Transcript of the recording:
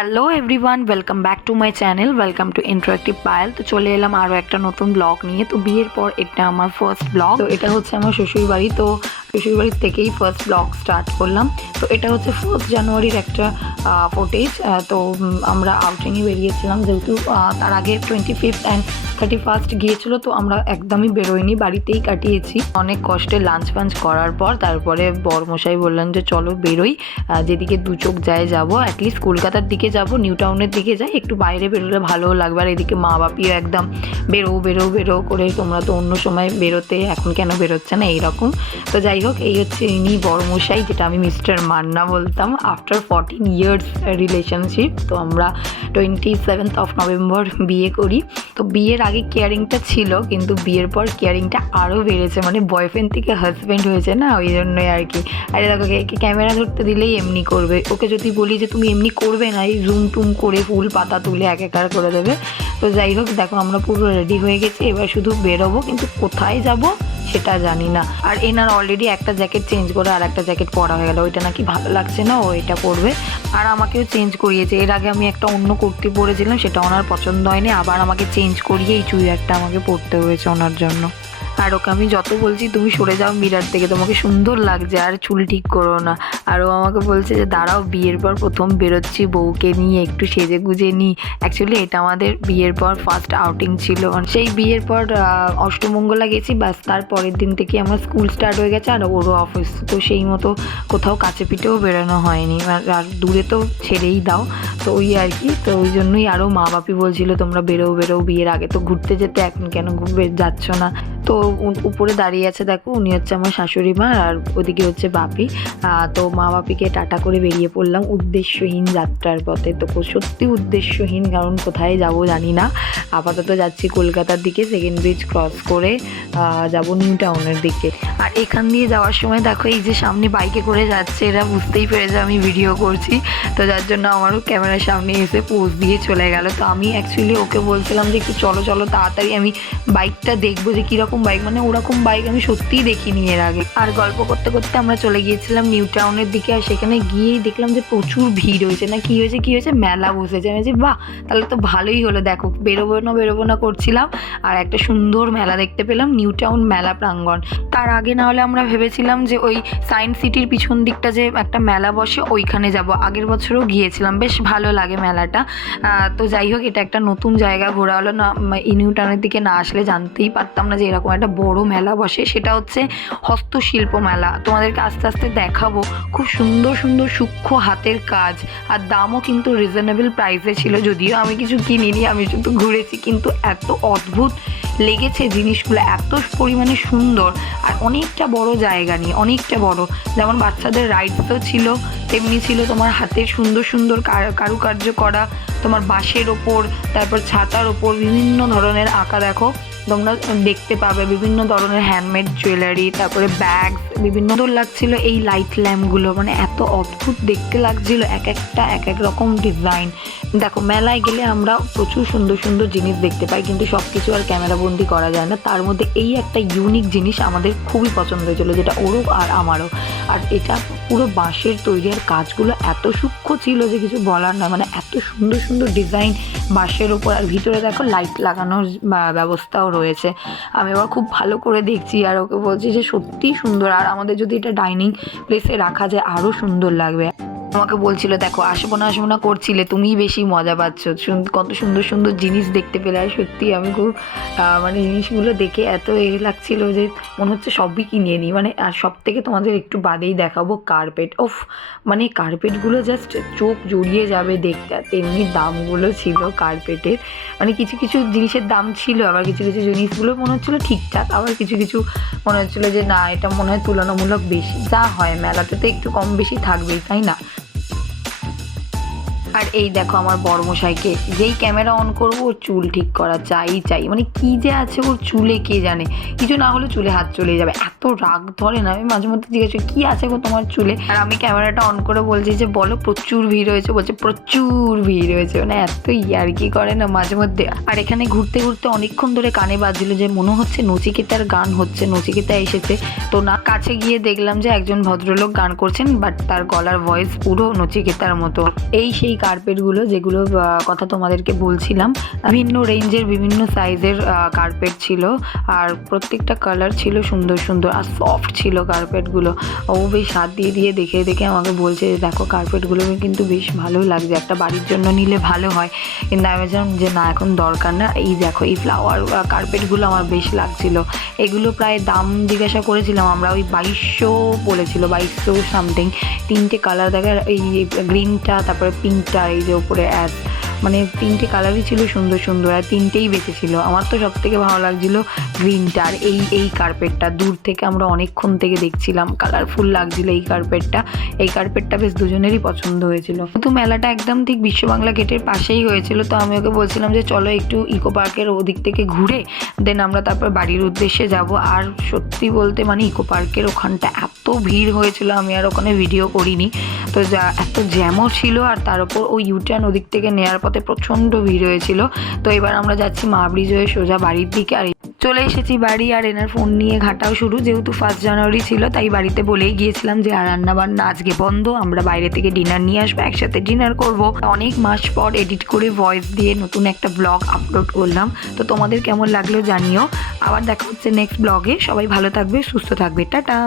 Hello everyone, welcome back to my channel, welcome to interactive Payel. তো চলে এলাম আরও একটা নতুন ব্লগ নিয়ে। তো বিয়ের পর এটা আমার ফার্স্ট ব্লগ। তো এটা হচ্ছে আমার শ্বশুরবাড়ি। তো শ্বশুরবাড়ির থেকেই ফার্স্ট ব্লগ স্টার্ট করলাম। তো এটা হচ্ছে 1 জানুয়ারির একটা ফুটেজ। তো আমরা আউটিংয়ে বেরিয়েছিলাম, যেহেতু তার আগে 25 অ্যান্ড 31 গিয়েছিলো। তো আমরা একদমই বেরোইনি, বাড়িতেই কাটিয়েছি। অনেক কষ্টে লাঞ্চ ফাঞ্চ করার পর তারপরে বরমশাই বললেন যে চলো বেরোই, যেদিকে দু চোখ যায় যাবো, অ্যাটলিস্ট কলকাতার দিকে যাব, নিউ টাউনের দিকে যাই, একটু বাইরে বেরোলে ভালোও লাগবে। আর এদিকে মা বাপিও একদম বেরো বেরো বেরো করে, তোমরা তো অন্য সময় বেরোতে, এখন কেন বেরোচ্ছে না, এইরকম। তো যাই হোক, এই হচ্ছে ইনি বরমশাই, যেটা আমি মিস্টার মান্না বলতাম। আফটার 14 ইয়ার্স রিলেশনশিপ, তো আমরা 27 নভেম্বর বিয়ে করি। তো বিয়ের আগে কেয়ারিংটা ছিল, কিন্তু বিয়ের পর কেয়ারিংটা আরও বেড়েছে, মানে বয়ফ্রেন্ড থেকে হাজব্যান্ড হয়েছে না, ওই জন্যই আর কি। আরে দেখো, ক্যামেরা ধরতে দিলেই এমনি করবে, ওকে যদি বলি যে তুমি এমনি করবে না, এই জুম টুম করে ফুল পাতা তুলে একাকার করে দেবে। তো যাই হোক, দেখো আমরা পুরো রেডি হয়ে গেছি, এবার শুধু বেরোবো, কিন্তু কোথায় যাব সেটা জানি না। আর এনার অলরেডি একটা জ্যাকেট চেঞ্জ করে আর একটা জ্যাকেট পরা হয়ে গেল, ওইটা নাকি ভালো লাগছে না, ও এটা পরবে। আর আমাকেও চেঞ্জ করিয়েছে, এর আগে আমি একটা অন্য কুর্তি পরেছিলাম, সেটা ওনার পছন্দ হয়নি, আবার আমাকে চেঞ্জ করিয়ে এই চুড়িদারটা আমাকে পরতে হয়েছে ওনার জন্য। আর ওকে আমি যত বলছি তুমি সরে যাও মিরার থেকে, তোমাকে সুন্দর লাগছে, আর চুল ঠিক করো না। আর ও আমাকে বলছে যে দাঁড়াও, বিয়ের পর প্রথম বেরোচ্ছি বউকে নিয়ে, একটু সেজে গুজে নিই। অ্যাকচুয়ালি এটা আমাদের বিয়ের পর ফার্স্ট আউটিং ছিল। সেই বিয়ের পর অষ্টমঙ্গলা গেছি, ব্যাস তার পরের দিন থেকে আমার স্কুল স্টার্ট হয়ে গেছে, আর ওরও অফিস। তো সেই মতো কোথাও কাছে পিঠেও বেরোনো হয়নি, আর দূরে তো ছেড়েই দাও। তো ওই আর কি, তো ওই জন্যই আরও মা বাপি বলছিল তোমরা বেরো বেরো, বিয়ের আগে তো ঘুরতে যেতে, এখন কেন ঘুরবে যাচ্ছ না। তো উপরে দাঁড়িয়ে আছে দেখো, উনি হচ্ছে আমার শাশুড়ি মা, আর ওদিকে হচ্ছে বাপি। তো মা বাপিকে টাটা করে বেরিয়ে পড়লাম উদ্দেশ্যহীন যাত্রার পথে। তো সত্যি উদ্দেশ্যহীন, কারণ কোথায় যাব জানি না। আপাতত যাচ্ছি কলকাতার দিকে, সেকেন্ড ব্রিজ ক্রস করে যাব নিউ টাউনের দিকে। আর এখান দিয়ে যাওয়ার সময় দেখো, এই যে সামনে বাইকে করে যাচ্ছে, এরা বুঝতেই পেরেছে আমি ভিডিও করছি, তো যার জন্য আমারও ক্যামেরার সামনে এসে পোজ দিয়ে চলে গেল। তো আমি অ্যাকচুয়ালি ওকে বলছিলাম যে একটু চলো চলো তাড়াতাড়ি, আমি বাইকটা দেখবো যে কীরকম বাইক, মানে ওরকম বাইক আমি সত্যিই দেখিনি এর আগে। আর গল্প করতে করতে আমরা চলে গিয়েছিলাম নিউ টাউনের দিকে, আর সেখানে গিয়েই দেখলাম যে প্রচুর ভিড় হয়েছে। না কি হয়েছে, মেলা বসেছে। আমি বলছি বাহ, তাহলে তো ভালোই হলো। দেখো, বেরোবো না করছিলাম, আর একটা সুন্দর মেলা দেখতে পেলাম, নিউ টাউন মেলা প্রাঙ্গণ। তার আগে না হলে আমরা ভেবেছিলাম যে ওই সায়েন্স সিটির পিছন দিকটা যে একটা মেলা বসে, ওইখানে যাব। আগের বছরও গিয়েছিলাম, বেশ ভালো লাগে মেলাটা। তো যাই হোক, এটা একটা নতুন জায়গা ঘোরা হলো না। নিউ টাউনের দিকে না আসলে জানতেই পারতাম না যে এরকম একটা বড় মেলা বসে। সেটা হচ্ছে হস্তশিল্প মেলা, তোমাদেরকে আস্তে আস্তে দেখাবো। খুব সুন্দর সুন্দর সূক্ষ্ম হাতের কাজ, আর দামও কিন্তু রিজনেবল প্রাইসে ছিল। যদিও আমি কিছু কিনিনি, আমি শুধু ঘুরেছি, কিন্তু এত অদ্ভুত লেগেছে জিনিসগুলো, এত পরিমাণে সুন্দর। আর অনেকটা বড় জায়গা নিয়ে, অনেকটা বড়। যেমন বাচ্চাদের রাইডসও ছিল, তেমনি ছিল তোমার হাতের সুন্দর সুন্দর কারুকার্য করা, তোমার বাঁশের ওপর, তারপর ছাতার ওপর বিভিন্ন ধরনের আঁকা দেখো তোমরা দেখতে পাবে, বিভিন্ন ধরনের হ্যান্ডমেড জুয়েলারি, তারপরে ব্যাগ, বিভিন্ন সুন্দর লাগছিল এই লাইট ল্যাম্পগুলো, মানে এত অদ্ভুত দেখতে লাগছিল, এক একটা এক এক রকম ডিজাইন। দেখো, মেলায় গেলে আমরা প্রচুর সুন্দর সুন্দর জিনিস দেখতে পাই, কিন্তু সব কিছু আর ক্যামেরাবন্দি করা যায় না। তার মধ্যে এই একটা ইউনিক জিনিস আমাদের খুবই পছন্দ হয়েছিল, যেটা ওরও আর আমারও। আর এটা পুরো বাঁশের তৈরি, আর কাজগুলো এত সূক্ষ্ম ছিল যে কিছু বলার না, মানে এত সুন্দর সুন্দর ডিজাইন বাঁশের ওপর। আর ভিতরে দেখো লাইট লাগানোর ব্যবস্থাও রয়েছে। আমি আবার খুব ভালো করে দেখছি, আর ওকে বলছি যে সত্যিই সুন্দর, আর আমাদের যদি এটা ডাইনিং প্লেসে রাখা যায় আরও সুন্দর লাগবে। আমাকে বলছিল দেখো, আসবো না করছিলে, তুমিই বেশি মজা পাচ্ছ, কত সুন্দর সুন্দর জিনিস দেখতে পেলে। আর সত্যি আমি খুব মানে জিনিসগুলো দেখে এত লাগছিল যে মনে হচ্ছে সবই কিনে নিই। মানে আর সব থেকে তোমাদের একটু বাদেই দেখাবো কার্পেট। মানে কার্পেটগুলো জাস্ট চোখ জড়িয়ে যাবে দেখতে, আর তেমনি দামগুলো ছিল কার্পেটের। মানে কিছু কিছু জিনিসের দাম ছিল, আবার কিছু কিছু জিনিসগুলো মনে হচ্ছিলো ঠিকঠাক, আবার কিছু কিছু মনে হচ্ছিলো যে না, এটা মনে হয় তুলনামূলক বেশি। যা হয়, মেলাতে তো একটু কম বেশি থাকবেই, তাই না? আর এই দেখো আমার বড়মশাইকে, যেই ক্যামেরা অন করবো ওর চুল ঠিক করা চাই, মানে কি যে আছে ওর চুলে কে জানে, কিছু না হলে চুলে হাত চলে যাবে, এত রাগ ধরে না। আমি মাঝে মধ্যে জিজ্ঞেস করি কি আছে গো তোমার চুলে, আর আমি ক্যামেরাটা অন করে বলছি যে বলো প্রচুর ভিড় হয়েছে, বলছে প্রচুর ভিড় হয়েছে, মানে এত ইয়ার্কি করে না মাঝে মধ্যে। আর এখানে ঘুরতে ঘুরতে অনেকক্ষণ ধরে কানে বাজছিল যে মনে হচ্ছে নচিকেতার গান হচ্ছে, নচিকেতা এসেছে। তো না, কাছে গিয়ে দেখলাম যে একজন ভদ্রলোক গান করছেন, বাট তার গলার ভয়েস পুরো নচিকেতার মতো। এই সেই কার্পেটগুলো যেগুলো কথা তোমাদেরকে বলছিলাম। বিভিন্ন রেঞ্জের বিভিন্ন সাইজের কার্পেট ছিল, আর প্রত্যেকটা কালার ছিল সুন্দর সুন্দর আর সফট ছিল কার্পেটগুলো। ও বেশ হাত দিয়ে দিয়ে দেখে দেখে আমাকে বলছে যে দেখো কার্পেটগুলো কিন্তু বেশ ভালোই লাগছে, একটা বাড়ির জন্য নিলে ভালো হয়। কিন্তু আমি বলছিলাম যে না, এখন দরকার না। এই দেখো এই ফ্লাওয়ার কার্পেটগুলো আমার বেশ লাগছিল। এগুলো প্রায় দাম জিজ্ঞাসা করেছিলাম আমরা, ওই 2200 বলেছিল, 2200 সামথিং। 3টে কালার দেখা, এই গ্রিনটা, তারপরে পিঙ্কটা, এই যে উপরে অ্যাড, মানে 3টে কালারই ছিল সুন্দর সুন্দর, আর 3টেই বেঁচেছিল। আমার তো সব থেকে ভালো লাগছিল গ্রিনটা। আর এই কার্পেটটা দূর থেকে আমরা অনেকক্ষণ থেকে দেখছিলাম, কালারফুল লাগছিল এই কার্পেটটা বেশ দুজনেরই পছন্দ হয়েছিল। কিন্তু মেলাটা একদম ঠিক বিশ্ব বাংলা গেটের পাশেই হয়েছিল, তো আমি ওকে বলছিলাম যে চলো একটু ইকো পার্কের ওদিক থেকে ঘুরে দেন আমরা তারপর বাড়ির উদ্দেশ্যে যাব। আর সত্যি বলতে মানে ইকো পার্কের ওখানটা এত ভিড় হয়েছিল, আমি আর ওখানে ভিডিও করিনি। তো এত জ্যামও ছিল, আর তার উপর ওই ইউটার্ন ওদিক থেকে নেওয়ার পথে প্রচণ্ড ভিড় হয়েছিল। তো এবার আমরা যাচ্ছি মা ব্রিজ হয়ে সোজা বাড়ির দিকে। আর চলে এসেছি বাড়ি, আর এনার ফোন নিয়ে ঘাটাও শুরু। যেহেতু 1 জানুয়ারি ছিল তাই বাড়িতে বলেই গিয়েছিলাম যে আর রান্নাবান্না আজকে বন্ধ, আমরা বাইরে থেকে ডিনার নিয়ে আসবো, একসাথে ডিনার করব। অনেক মাস পর এডিট করে ভয়েস দিয়ে নতুন একটা ব্লগ আপলোড করলাম। তো তোমাদের কেমন লাগলো জানিও। আবার দেখা হচ্ছে নেক্সট ব্লগে। সবাই ভালো থাকবে, সুস্থ থাকবে, টাটা।